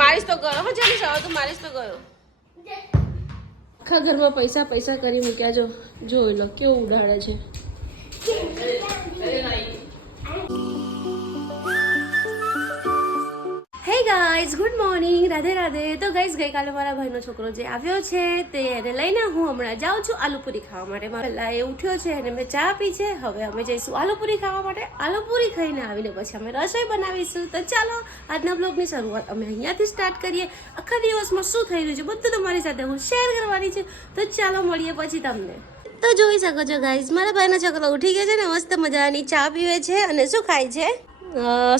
મારીશ તો ગયો હો જેની હવે તું મારીશ તો ગયો આખા ઘરમાં પૈસા પૈસા કરી મૂક્યા જો જોઈ લો કેવું ઉડાડે છે hey guys good morning Radhe Radhe તો ગાઈઝ ગઈકાલે મારા ભાઈનો છોકરો જે આવ્યો છે તે એને લઈને હું હમણાં જાઉં છું આલુપુરી ખાવા માટે પહેલાં એ ઉઠ્યો છે અને મેં ચા પી છે હવે અમે જઈશું આલુપુરી ખાવા માટે આલુપુરી ખાઈને આવીને પછી અમે રસોઈ બનાવીશું તો ચાલો આજના બ્લોગની શરૂઆત અમે અહીંયાથી સ્ટાર્ટ કરીએ આખા દિવસમાં શું થઈ રહ્યું છે બધું તમારી સાથે હું શેર કરવાની છે તો ચાલો મળીએ પછી તમને તો જોઈ શકો છો ગાઈઝ મારા ભાઈનો છોકરો ઉઠી ગયો છે ને મસ્ત મજાની ચા પીવે છે અને શું ખાય છે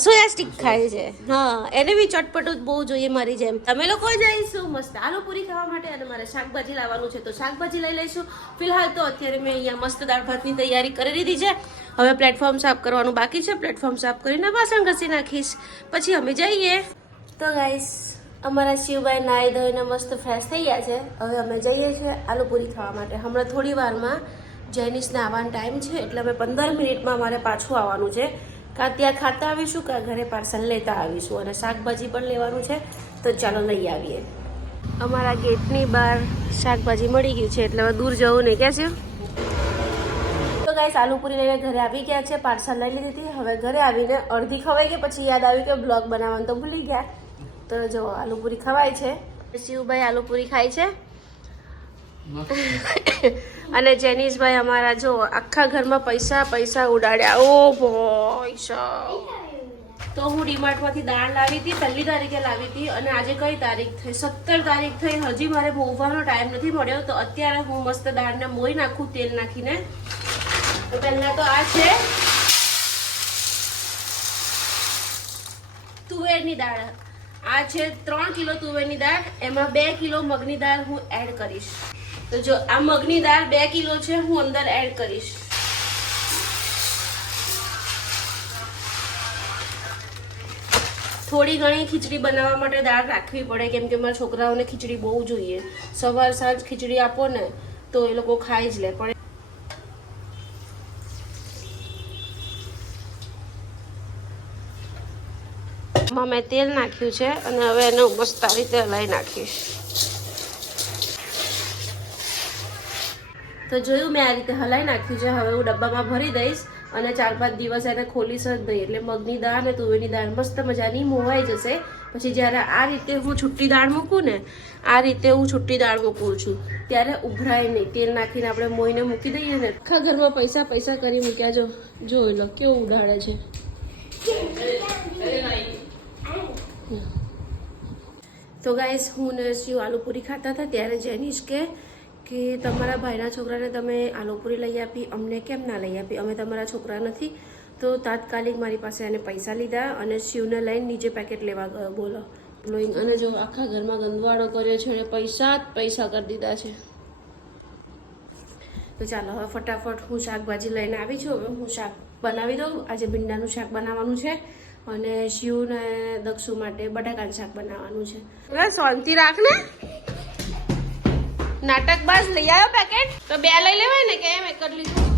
સોયા સ્ટીક ખાય છે હા એને બી ચટપટું બહુ જોઈએ મારી જેમ તમે લોકો જઈશું મસ્ત આલુપુરી ખાવા માટે અને મારે શાકભાજી લાવવાનું છે તો શાકભાજી લઈ લઈશું ફિલહાલ તો અત્યારે મેં અહીંયા મસ્ત દાળ ભાતની તૈયારી કરી દીધી છે હવે પ્લેટફોર્મ સાફ કરવાનું બાકી છે પ્લેટફોર્મ સાફ કરીને વાસણ ઘસી નાખીશ પછી અમે જઈએ તો ગાઈસ અમારા શિવભાઈ નાહી ધોઈને મસ્ત ફ્રેશ થઈ ગયા છે હવે અમે જઈએ છીએ આલુપુરી ખાવા માટે હમણાં થોડી વારમાં જેનિસને આવવાનો ટાઈમ છે એટલે અમે 15 મિનિટમાં અમારે પાછું આવવાનું છે કાં ત્યાં ખાતા આવીશું કાં ઘરે પાર્સલ લેતા આવીશું અને શાકભાજી પણ લેવાનું છે તો ચાલો લઈ આવીએ અમારા ગેટની બહાર શાકભાજી મળી ગયું છે એટલે હવે દૂર જવું નહીં ક્યાં છે તો ગાઈસ આલુપુરી લઈને ઘરે આવી ગયા છે પાર્સલ લઈ લીધી હતી હવે ઘરે આવીને અડધી ખવાઈ ગઈ પછી યાદ આવ્યું કે બ્લોગ બનાવવાનું તો ભૂલી ગયા તો જો આલુપુરી ખવાય છે શિવભાઈ આલુપુરી ખાય છે અને જેનિશભાઈ અમારા જો આખા ઘરમાં પૈસા પૈસા ઉડાડ્યા ઓ પૈસા તો હું ડીમાર્ટમાંથી દાળ લાવી હતી પહેલી તારીખે લાવી હતી અને આજે કઈ તારીખ થઈ 17 તારીખ થઈ હજી મારે મોવવાનો ટાઈમ નથી મળ્યો તો અત્યારે હું મસ્ત દાળને મોઈ નાખું તેલ નાખીને તો પહેલા તો આ છે તુવેરની દાળ આ છે 3 કિલો તુવેરની દાળ એમાં 2 કિલો મગની દાળ હું એડ કરીશ તો જો આ મગની દાળ 2 કિલો છે હું અંદર એડ કરીશ થોડી ઘણી ખીચડી બનાવવા માટે દાળ રાખવી પડે કેમ કે મારા છોકરાઓને ખીચડી બહુ જોઈએ સવાર સાંજ ખીચડી આપો ને તો એ લોકો ખાઈ જ લે પણ મેં તેલ નાખ્યું છે અને હવે એને મસ્ત આ રીતે હલાવી નાખીશ તો જોયું મેં આ રીતે હલાવી નાખ્યું છે હવે હું ડબ્બામાં ભરી દઈશ અને 4-5 દિવસ એને ખોલીશ જ નહીં એટલે મગની દાળ અને તુવેરની દાળ મસ્ત મજાની મોવાઈ જશે પછી જ્યારે આ રીતે હું છૂટી દાળ મૂકું ને આ રીતે હું છૂટી દાળ મૂકું છું ત્યારે ઉભરાય નહીં તેલ નાખીને આપણે મોઈને મૂકી દઈએ ને આખા ઘરમાં પૈસા પૈસા કરી મૂક્યા જો જોઈ લો કેવું ઉડાડે છે તો ગાઈસ હું ને શિવ આલુપુરી ખાતા હતા ત્યારે જેનિશ કે તમારા ભાઈના છોકરાને તમે આલુપુરી લઈ આપી અમને કેમ ના લઈ આપી અમે તમારા છોકરા નથી તો તાત્કાલિક મારી પાસે એને પૈસા લીધા અને શિવને લઈને નીચે પેકેટ લેવા ગયો બોલો અને જો આખા ઘરમાં ગંદવાડો કર્યો છે અને પૈસા જ પૈસા કરી દીધા છે તો ચાલો હવે ફટાફટ હું શાકભાજી લઈને આવી છું હવે હું શાક બનાવી દઉં આજે ભીંડાનું શાક બનાવવાનું છે અને શિવને દક્ષુ માટે બટાકાનું શાક બનાવવાનું છે શાંતિ રાખ ને નાટક બાજ લઈ આવ્યો પેકેટ તો 2 લઈ લેવાય ને કે એમ એક જ લીધું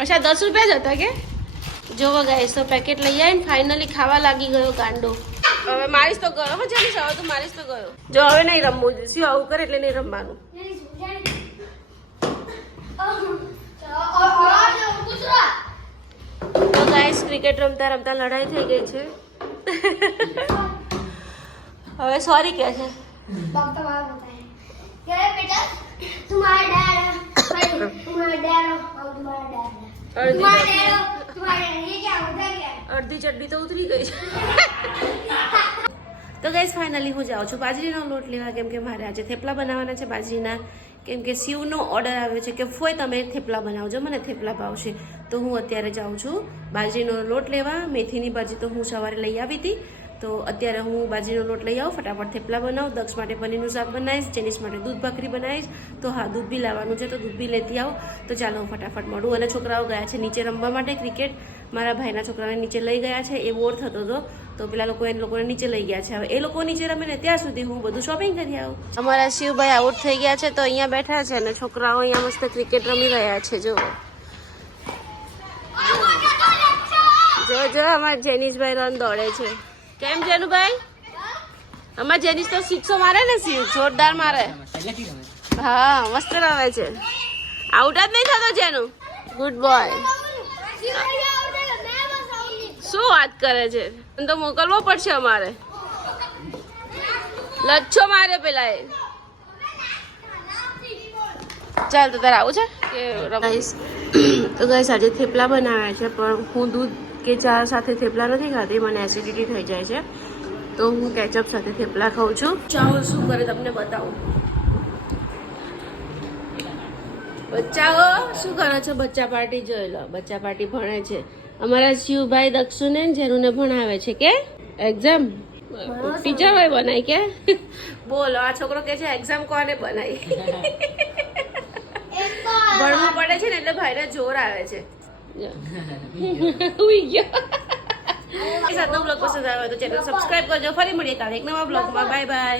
અચ્છા 10 રૂપિયા જ હતા કે જોવો ગાઈસ તો પેકેટ લઈ આવીને ફાઇનલી ખાવા લાગી ગયો ગાંડો હવે મારીશ તો ગયો હો જેની હવે તું મારીશ તો ગયો જો હવે નહીં રમવું શું આવું કરે એટલે નહીં રમવાનું તો ગાઈસ ક્રિકેટ રમતા રમતા લડાઈ થઈ ગઈ છે હવે સોરી કહે છે बेटा तुम्हारा डैड અડધી ચડ્ડી તો ઉતરી ગઈ છે તો ગાઈસ ફાઇનલી હું જાઉં છું બાજરીનો લોટ લેવા કેમ કે મારે આજે થેપલા બનાવવાના છે બાજરીના કેમ કે શિવનો ઓર્ડર આવ્યો છે કે ફોય તમે થેપલા બનાવજો મને થેપલા ભાવશે તો હું અત્યારે જાઉં છું બાજરીનો લોટ લેવા મેથીની ભાજી તો હું સવારે લઈ આવી હતી તો અત્યારે હું બાજરીનો લોટ લઈ આવું ફટાફટ થેપલા બનાવું દક્ષ માટે પનીરનું શાક બનાવીશ જેનિસ માટે દૂધ ભાખરી બનાવીશ તો હા દૂધ બી લાવવાનું છે તો દૂધ બી લેતી આવું તો ચાલો હું ફટાફટ મળું અને છોકરાઓ ગયા છે નીચે રમવા માટે ક્રિકેટ મારા ભાઈના છોકરાને નીચે લઈ ગયા છે એ બોર થતો હતો તો પેલા લોકો એને લોકોને નીચે લઈ ગયા છે હવે એ લોકો નીચે રમે ને ત્યાં સુધી હું બધું શોપિંગ કરી આવું અમારા શિવભાઈ આઉટ થઈ ગયા છે તો અહીંયા બેઠા છે અને છોકરાઓ અહીંયા મસ્ત ક્રિકેટ રમી રહ્યા છે જો જો અમારા જેનિશભાઈ રન દોડે છે કેમ જેનુભાઈ અમાર જેનિસ તો સિક્સો મારે ને જોરદાર મારે. હા મસ્ત રમે છે. આઉટ જ નહીં થતો જેનું. Good boy. શું વાત કરે છે? તો મોકલવો પડશે અમારે. લચ્છો મારે પેલા એ. ચાલ તો તારે આવું છે કે ગાઈસ? તો ગાઈસ આજે થેપલા બનાવ્યા છે, પણ હું દૂધ કે ચા સાથે થેપલા નથી ખાતી, મને એસિડિટી થઈ જાય છે, તો હું કેચઅપ સાથે થેપલા ખાઉં છું. ચાલો શું કરે તમને બતાવું. બચ્ચાઓ શું કરે છે? બચ્ચા પાર્ટી જોઈ લો. બચ્ચા પાર્ટી ભણે છે. અમારા શિવભાઈ દક્ષુને જેનુંને ભણાવે છે કે એક્ઝામ ટીચર હોય બનાય કે. બોલો આ છોકરો કે છે એક્ઝામ કોને બનાવી. ભણવું પડે છે ને એટલે ભાઈને જોર આવે છે. ઉઈ ગયો. આજનો બ્લોગ પસંદ આવ્યો તો ચેનલ સબસ્ક્રાઇબ કરજો. ફરી મળીએ કાલે એક નવા બ્લોગમાં. Bye bye.